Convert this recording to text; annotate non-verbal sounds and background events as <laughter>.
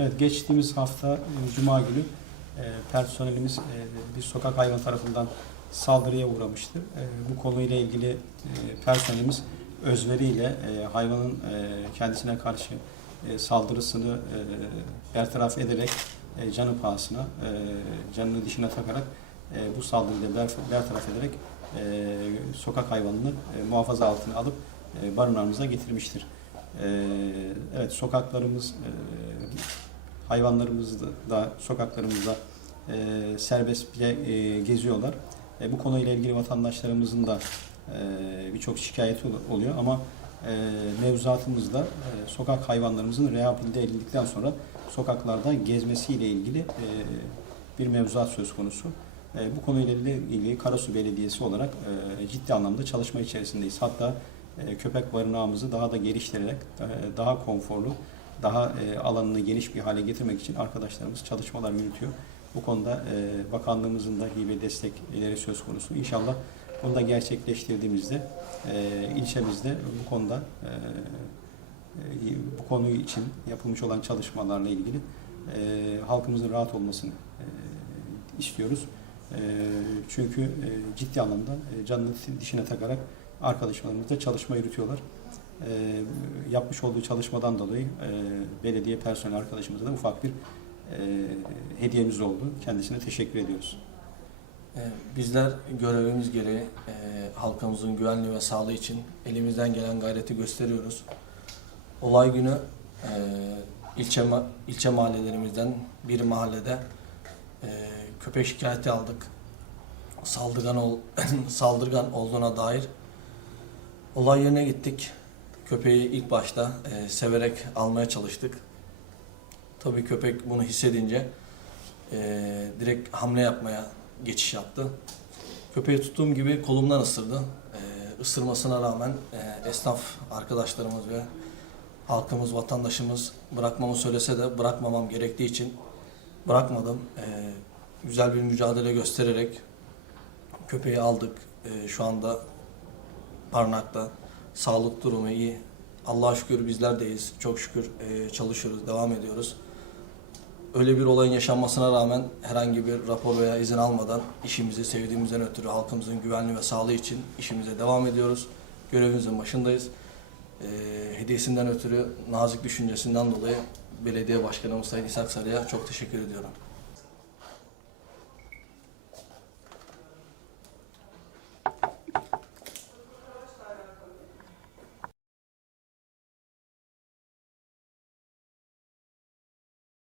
Evet, geçtiğimiz hafta e, Cuma günü e, personelimiz e, bir sokak hayvanı tarafından saldırıya uğramıştı. E, bu konuyla ilgili personelimiz özveriyle hayvanın kendisine karşı saldırısını bertaraf ederek canı pahasına, canını dişine takarak bu saldırıyı bertaraf ederek sokak hayvanını muhafaza altına alıp barınağımıza getirmiştir. Evet, sokaklarımız, hayvanlarımız da, da sokaklarımızda e, serbestçe e, geziyorlar. E, bu konuyla ilgili vatandaşlarımızın da e, birçok şikayeti ol- oluyor ama e, mevzuatımızda e, sokak hayvanlarımızın rehabilite edildikten sonra sokaklarda gezmesiyle ilgili e, bir mevzuat söz konusu. E, bu konuyla ilgili Karasu Belediyesi olarak e, ciddi anlamda çalışma içerisindeyiz. Hatta e, köpek barınağımızı daha da geliştirerek e, daha konforlu, daha e, alanını geniş bir hale getirmek için arkadaşlarımız çalışmalar yürütüyor. Bu konuda e, bakanlığımızın da hibe destekleri söz konusu. İnşallah bunu da gerçekleştirdiğimizde e, ilçemizde bu konuda e, e, bu konu için yapılmış olan çalışmalarla ilgili e, halkımızın rahat olmasını e, istiyoruz. E, çünkü e, ciddi anlamda e, canını dişine takarak arkadaşlarımız da çalışma yürütüyorlar. E, yapmış olduğu çalışmadan dolayı e, belediye personel arkadaşımıza da ufak bir e, hediyemiz oldu. Kendisine teşekkür ediyoruz. Ee, Bizler görevimiz gereği e, halkımızın güvenliği ve sağlığı için elimizden gelen gayreti gösteriyoruz. Olay günü e, ilçe, ilçe mahallelerimizden bir mahallede e, köpek şikayeti aldık. Saldırgan, ol, <laughs> saldırgan olduğuna dair. Olay yerine gittik. Köpeği ilk başta e, severek almaya çalıştık. Tabii köpek bunu hissedince e, direkt hamle yapmaya geçiş yaptı. Köpeği tuttuğum gibi kolumdan ısırdı. Ee, ısırmasına rağmen e, esnaf arkadaşlarımız ve halkımız, vatandaşımız bırakmamı söylese de bırakmamam gerektiği için bırakmadım. Ee, güzel bir mücadele göstererek köpeği aldık. Ee, şu anda barınakta. Sağlık durumu iyi. Allah'a şükür bizler deyiz. Çok şükür e, çalışıyoruz, devam ediyoruz öyle bir olayın yaşanmasına rağmen herhangi bir rapor veya izin almadan işimizi sevdiğimizden ötürü halkımızın güvenliği ve sağlığı için işimize devam ediyoruz. Görevimizin başındayız. Ee, hediyesinden ötürü nazik düşüncesinden dolayı belediye başkanımız Sayın İshak Sarı'ya çok teşekkür ediyorum.